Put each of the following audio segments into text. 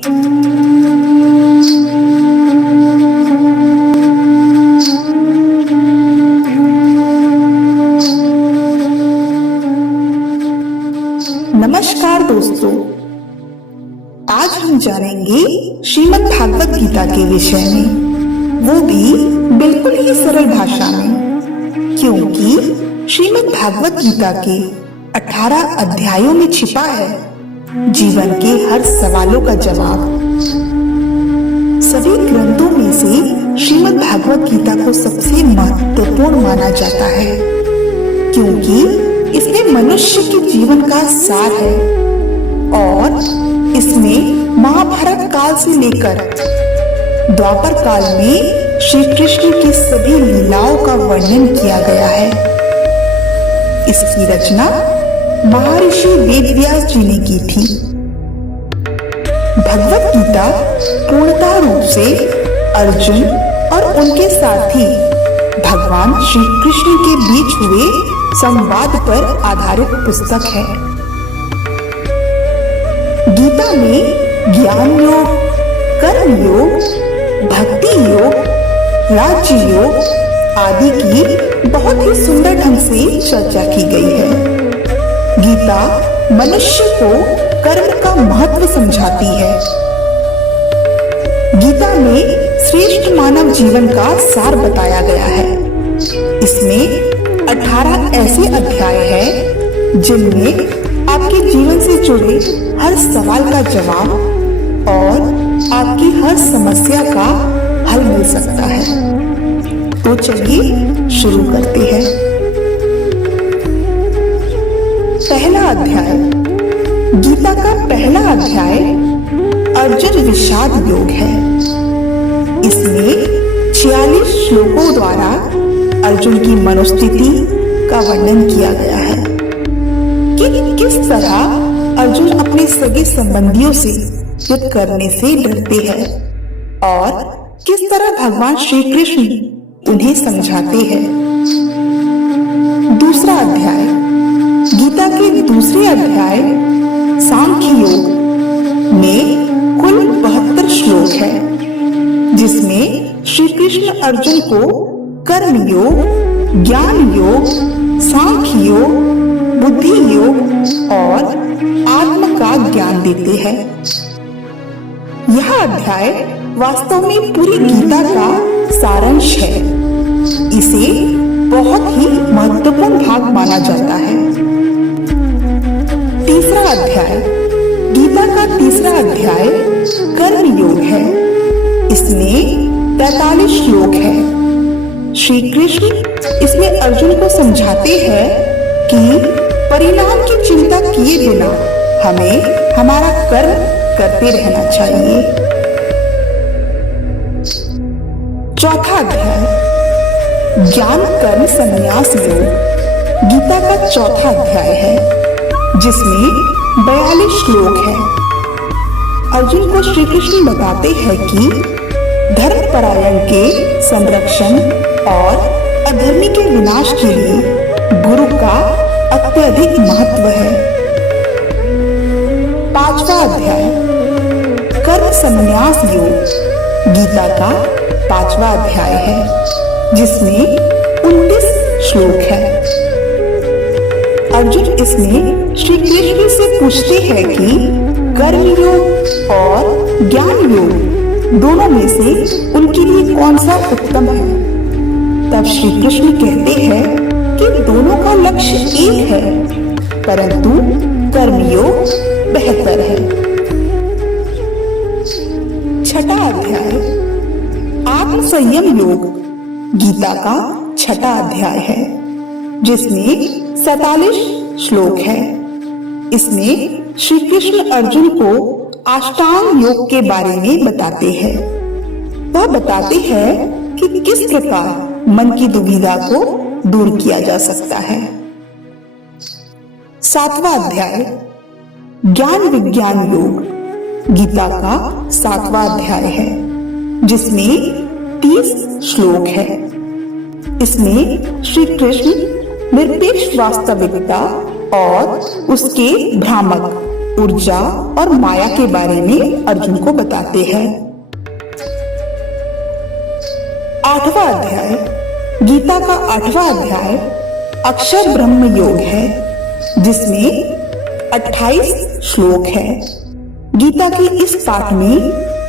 नमस्कार दोस्तों, आज हम जानेंगे श्रीमद् भागवत गीता के विषय में, वो भी बिल्कुल ही सरल भाषा में, क्योंकि श्रीमद् भागवत गीता के 18 अध्यायों में छिपा है जीवन के हर सवालों का जवाब। सभी ग्रंथों में से श्रीमद् भागवत गीता को सबसे महत्वपूर्ण माना जाता है, क्योंकि इसमें मनुष्य के जीवन का सार है और इसमें महाभारत काल से लेकर द्वापर काल में श्री कृष्ण की सभी लीलाओं का वर्णन किया गया है। इसकी रचना महर्षि वेदव्यास जी ने की थी। भगवत गीता पूर्णतः रूप से अर्जुन और उनके साथी भगवान श्री कृष्ण के बीच हुए संवाद पर आधारित पुस्तक है। गीता में ज्ञान योग, कर्म योग, भक्ति योग, राज्य योग आदि की बहुत ही सुंदर ढंग से चर्चा की गई है। गीता मनुष्य को कर्म का महत्व समझाती है। गीता में श्रेष्ठ मानव जीवन का सार बताया गया है। इसमें 18 ऐसे अध्याय हैं जिनमें आपके जीवन से जुड़े हर सवाल का जवाब और आपकी हर समस्या का हल मिल सकता है। तो चलिए शुरू करते हैं। पहला अध्याय। गीता का पहला अध्याय अर्जुन विषाद योग है। इसमें 46 श्लोकों द्वारा अर्जुन की मनोस्थिति का वर्णन किया गया है कि किस तरह अर्जुन अपने सगे संबंधियों से युद्ध करने से डरते हैं और किस तरह भगवान श्री कृष्ण उन्हें समझाते हैं। दूसरा अध्याय। गीता के दूसरे अध्याय सांख्य योग में कुल 72 श्लोक है, जिसमें श्री कृष्ण अर्जुन को कर्म योग, ज्ञान योग, सांख्य योग, बुद्धि योग और आत्म का ज्ञान देते हैं। यह अध्याय वास्तव में पूरी गीता का सारांश है। इसे बहुत ही महत्वपूर्ण भाग माना जाता है। तीसरा अध्याय। गीता का तीसरा अध्याय कर्म योग है। इसमें 43 श्लोक है। श्री कृष्ण इसमें अर्जुन को समझाते हैं कि परिणाम की चिंता किए बिना हमें हमारा कर्म करते रहना चाहिए। चौथा अध्याय ज्ञान कर्म संन्यास योग गीता का चौथा अध्याय है, जिसमें 42 श्लोक है। अर्जुन को श्री कृष्ण बताते हैं कि धर्मपरायण के संरक्षण और अधर्मी के विनाश के लिए गुरु का अत्यधिक महत्व है। पांचवा अध्याय कर्म संन्यास योग गीता का 5वां अध्याय है, जिसमें 29 श्लोक है। अर्जुन इसमें श्री कृष्ण से पूछते हैं कि कर्म योग और ज्ञान योग दोनों में से उनके लिए कौन सा उत्तम है। तब श्री कृष्ण कहते हैं कि दोनों का लक्ष्य एक है, परंतु कर्मयोग बेहतर है। छठा अध्याय आत्म संयम योग गीता का छठा अध्याय है, जिसमें 47 श्लोक है। इसमें श्री कृष्ण अर्जुन को अष्टांग योग के बारे में बताते हैं। वह बताते हैं कि किस प्रकार मन की दुविधा को दूर किया जा सकता है। 7वां अध्याय ज्ञान विज्ञान योग गीता का 7वां अध्याय है, जिसमें 30 श्लोक है। इसमें श्री कृष्ण निरपेक्ष वास्तविकता और उसके भ्रामक ऊर्जा और माया के बारे में अर्जुन को बताते हैं। 8वां अध्याय गीता का 8वां अध्याय अक्षर ब्रह्म योग है, जिसमें 28 श्लोक है। गीता के इस पाठ में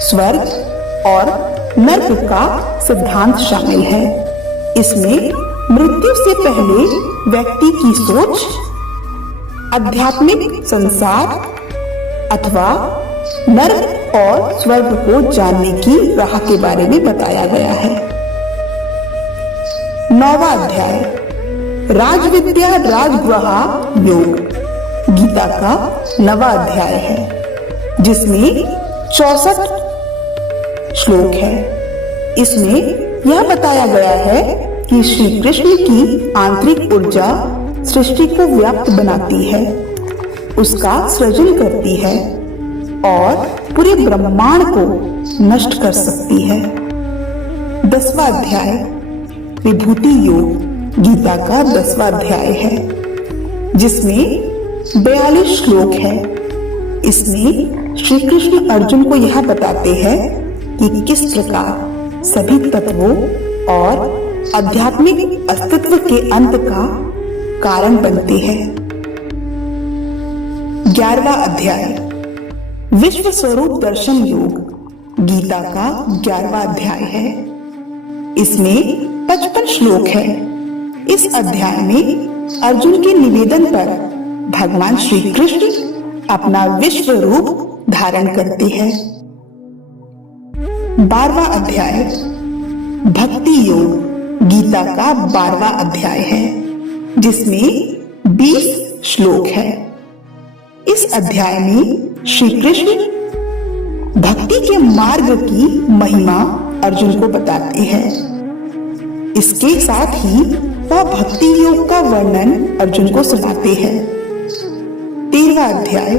स्वर्ग और नर्क का सिद्धांत शामिल है। इसमें मृत्यु से पहले व्यक्ति की सोच, आध्यात्मिक संसार अथवा नर्क और स्वर्ग को जानने की राह के बारे में बताया गया है। 9वां अध्याय राजविद्या राजगृहा योग गीता का 9वां अध्याय है, जिसमें 64 श्लोक है। इसमें यह बताया गया है कि श्री कृष्ण की आंतरिक ऊर्जा सृष्टि को व्याप्त बनाती है, उसका सृजन करती है और पूरे ब्रह्मांड को नष्ट कर सकती है। 10वां अध्याय विभूति योग गीता का 10वां अध्याय है, जिसमें 42 श्लोक है। इसमें श्री कृष्ण अर्जुन को यह बताते हैं कि किस प्रकार सभी तत्वों और आध्यात्मिक अस्तित्व के अंत का कारण बनते हैं। 11वां अध्याय विश्व स्वरूप दर्शन योग गीता का 11वां अध्याय है। इसमें 55 श्लोक है। इस अध्याय में अर्जुन के निवेदन पर भगवान श्री कृष्ण अपना विश्व रूप धारण करते हैं। 12वां अध्याय भक्ति योग गीता का 12वां अध्याय है, जिसमें 20 श्लोक है। इस अध्याय में श्री कृष्ण भक्ति के मार्ग की महिमा अर्जुन को बताते हैं। इसके साथ ही वह भक्ति योग का वर्णन अर्जुन को सुनाते हैं। 13वां अध्याय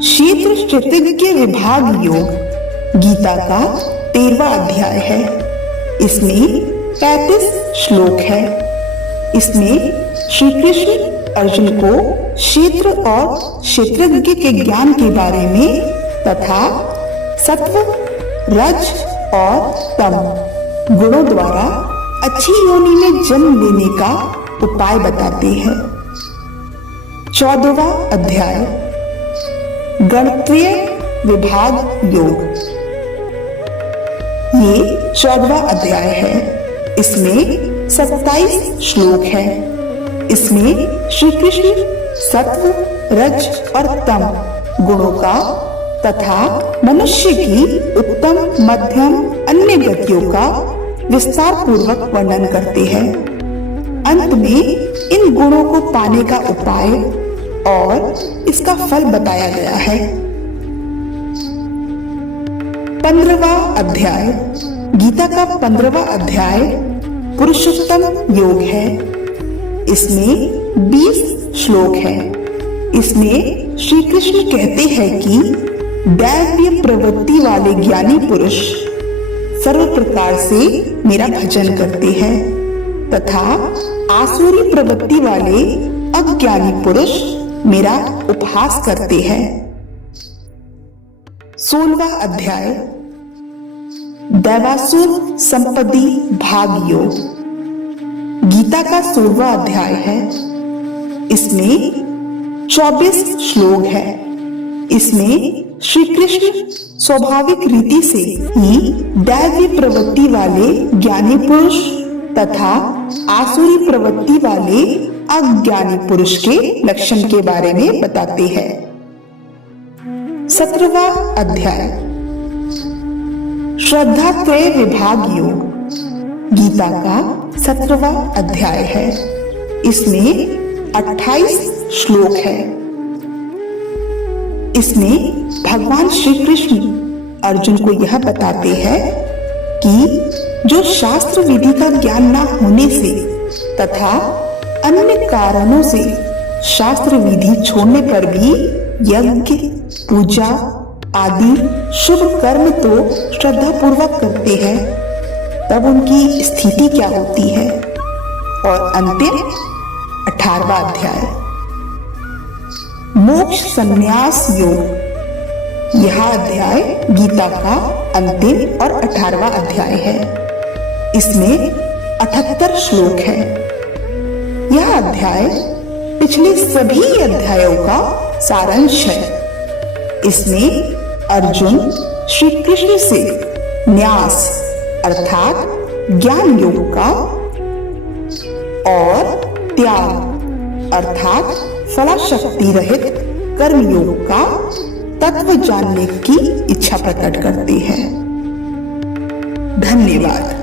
क्षेत्र क्षत्रिय विभाग योग गीता का 13वां अध्याय है। इसमें 35 श्लोक है। इसमें श्री कृष्ण अर्जुन को क्षेत्र और क्षेत्रज्ञ के ज्ञान के बारे में तथा सत्व, रज और तम गुणों द्वारा अच्छी योनि में जन्म लेने का उपाय बताते हैं। 14वां अध्याय गणत्रीय विभाग योग ये 14वां अध्याय है। इसमें 27 श्लोक है। इसमें श्री कृष्ण सत्व, रज और तम गुणों का तथा मनुष्य की उत्तम, मध्यम, अन्य गतियों का विस्तार पूर्वक वर्णन करते हैं। अंत में इन गुणों को पाने का उपाय और इसका फल बताया गया है। 15वां अध्याय गीता का 15वां अध्याय पुरुषोत्तम योग है। इसमें 20 श्लोक है। इसमें श्री कृष्ण कहते हैं कि दैवीय प्रवृत्ति वाले ज्ञानी पुरुष सर्व प्रकार से मेरा भजन करते हैं तथा आसुरी प्रवृत्ति वाले अज्ञानी पुरुष मेरा उपहास करते हैं। 16वां अध्याय दैवासुर संपत्ति भाग योग गीता का 16वां अध्याय है। इसमें 24 श्लोक है। इसमें श्री कृष्ण स्वाभाविक रीति से ही दैवी प्रवृत्ति वाले ज्ञानी पुरुष तथा आसुरी प्रवृत्ति वाले अज्ञानी पुरुष के लक्षण के बारे में बताते हैं। 17वां अध्याय श्रद्धा त्रय विभाग योग गीता का 17वां अध्याय है। इसमें 28 श्लोक है। इसमें भगवान श्री कृष्ण अर्जुन को यह बताते हैं कि जो शास्त्र विधि का ज्ञान न होने से तथा अन्य कारणों से शास्त्र विधि छोड़ने पर भी यज्ञ, पूजा आदि शुभ कर्म तो श्रद्धा पूर्वक करते हैं, तब उनकी स्थिति क्या होती है। और अंतिम 18वां अध्याय मोक्ष संन्यास योग। यह अध्याय गीता का अंतिम और 18वां अध्याय है। इसमें 78 श्लोक है। यह अध्याय पिछले सभी अध्यायों का सारांश है। इसमें अर्जुन श्री कृष्ण से न्यास अर्थात ज्ञान योग का और त्याग अर्थात फलाशक्ति रहित कर्म योग का तत्व जानने की इच्छा प्रकट करते हैं। धन्यवाद।